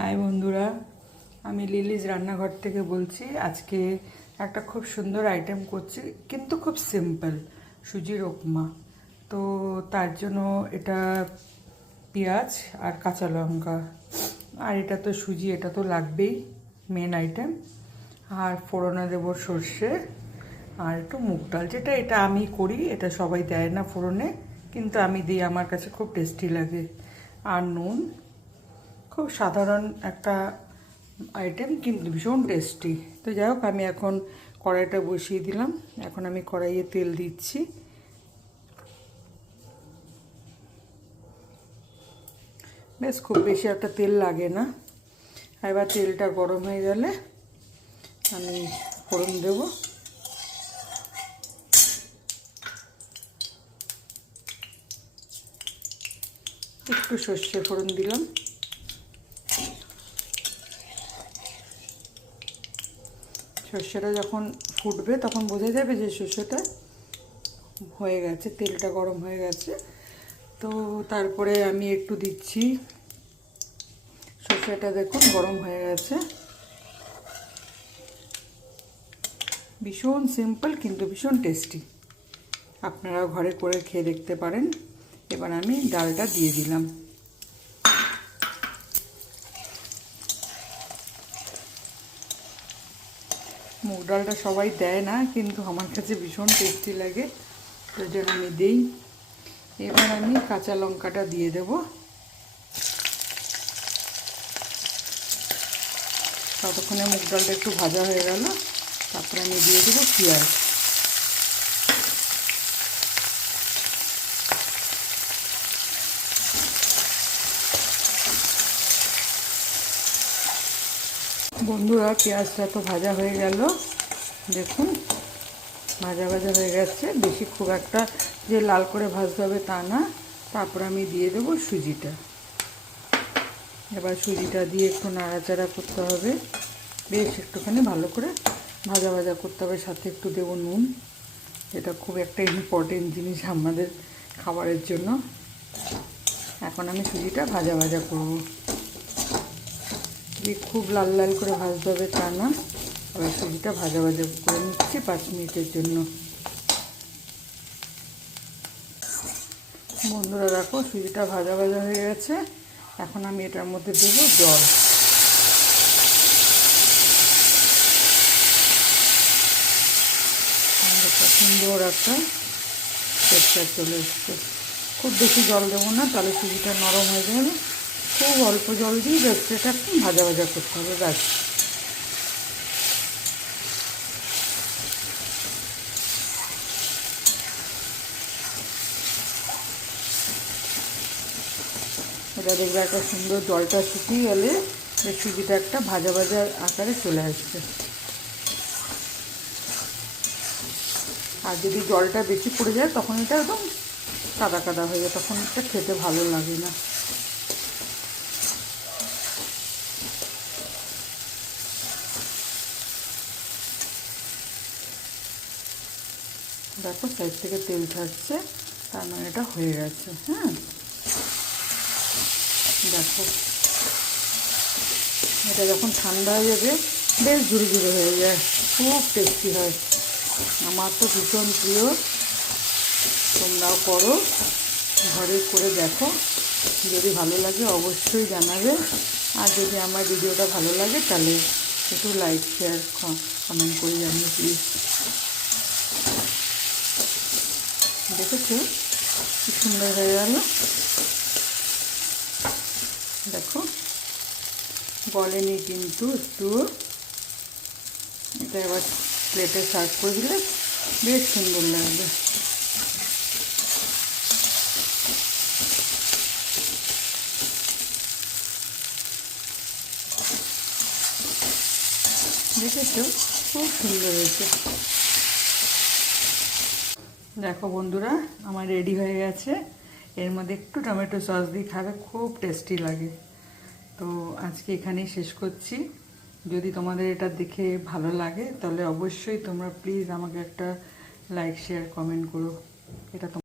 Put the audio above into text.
High বন্ধুরা, আমি লিলিজ রান্নাঘর থেকে বলছি। আজকে একটা খুব সুন্দর আইটেম করছি, কিন্তু খুব সিম্পল, সুজির উপমা। তো তার জন্য এটা পেঁয়াজ আর কাঁচা লঙ্কা, আর এটা তো সুজি, এটা তো লাগবেই, মেন আইটেম। আর ফোড়নে দেবো সর্ষে আর একটু মুগ ডাল, যেটা এটা আমি করি, এটা সবাই দেয় না ফোড়নে, কিন্তু আমি দিই, আমার কাছে খুব টেস্টি লাগে। আর নুন, খুব সাধারণ একটা আইটেম, কিন্তু ভীষণ টেস্টি। তো যাই হোক, আমি এখন কড়াইটা বসিয়ে দিলাম। এখন আমি কড়াইয়ে তেল দিচ্ছি। বেশ খুব বেশি একটা তেল লাগে না। এবার তেলটা গরম হয়ে গেলে আমি ফোড়ন দেব। একটু সর্ষে ফোড়ন দিলাম। সর্ষেটা যখন ফুটবে তখন বোঝা যাবে যে সর্ষেটা হয়ে গেছে, তেলটা গরম হয়ে গেছে। তো তারপরে আমি একটু দিচ্ছি, সর্ষেটা দেখুন গরম হয়ে গেছে। ভীষণ সিম্পল কিন্তু ভীষণ টেস্টি, আপনারাও ঘরে করে খেয়ে দেখতে পারেন। এবার আমি ডালটা দিয়ে দিলাম। মুগ ডালটা সবাই দেয় না, কিন্তু আমার কাছে ভীষণ টেস্টি লাগে, ওই জন্য আমি দিই। এবার আমি কাঁচা লঙ্কাটা দিয়ে দেব। ততক্ষণে মুগ ডালটা একটু ভাজা হয়ে গেল। তারপরে আমি দিয়ে দেবো পেঁয়াজ। বন্ধুরা, পেঁয়াজটা তো ভাজা হয়ে গেল, দেখুন ভাজা ভাজা হয়ে গেছে। বেশি খুব একটা যে লাল করে ভাজতে হবে তা না। তারপর আমি দিয়ে দেবো সুজিটা। এবার সুজিটা দিয়ে একটু নাড়াচাড়া করতে হবে, বেশ একটুখানি ভালো করে ভাজা ভাজা করতে হবে। সাথে একটু দেবো নুন, এটা খুব একটা ইম্পর্টেন্ট জিনিস আমাদের খাবারের জন্য। এখন আমি সুজিটা ভাজা ভাজা করব, খুব লাল লাল করে ভাজতে হবে তা না। এবার সুজিটা ভাজা ভাজা করে নিচ্ছি 5 মিনিটের জন্য। বন্ধুরা দেখো, সুজিটা ভাজা ভাজা হয়ে গেছে। এখন আমি এটার মধ্যে দেবো জল। সুন্দর একটা টেক্সচার চলে এসছে। খুব বেশি জল দেবো না, তাহলে সুজিটা নরম হয়ে যাবে। খুব অল্প জল দিয়ে জাস্ট এটা একটু ভাজা ভাজা করতে হবে, ব্যাস। এটা দেখবে একটা সুন্দর, জলটা শুকিয়ে গেলে সুজিটা একটা ভাজা ভাজা আকারে চলে আসবে। আর যদি জলটা বেশি পড়ে যায় তখন এটা একদম কাদা কাদা হয়ে যায়, তখন এটা খেতে ভালো লাগে না। দেখো সাইড থেকে তেল ছাড়ছে, তার মানে এটা হয়ে গেছে। হ্যাঁ, দেখো এটা যখন ঠান্ডা হয়ে যাবে বেশ ঝুড়ি ঝুড়ি হয়ে যায়, খুব টেস্টি হয়। আমার তো ভীষণ প্রিয়, তোমরাও করো, ঘরে করে দেখো। যদি ভালো লাগে অবশ্যই জানাবে। আর যদি আমার ভিডিওটা ভালো লাগে তাহলে একটু লাইক শেয়ার কমেন্ট করে জানিয়ে প্লিজ। দেখেছো কি সুন্দর হয়ে গেল, দেখো গলেনি কিন্তু একটু। এটা এবার প্লেটে সার্ভ করে দিলে বেশ সুন্দর লাগবে। দেখেছো খুব সুন্দর হয়েছে। দেখো বন্ধুরা, আমার রেডি হয়ে গেছে। এর মধ্যে একটু টমেটো সস দিয়ে খাবে, খুব টেস্টি লাগে। তো আজকে এখানেই শেষ করছি। যদি তোমাদের এটা দেখে ভালো লাগে তাহলে অবশ্যই তোমরা প্লিজ আমাকে একটা লাইক শেয়ার কমেন্ট করো। এটা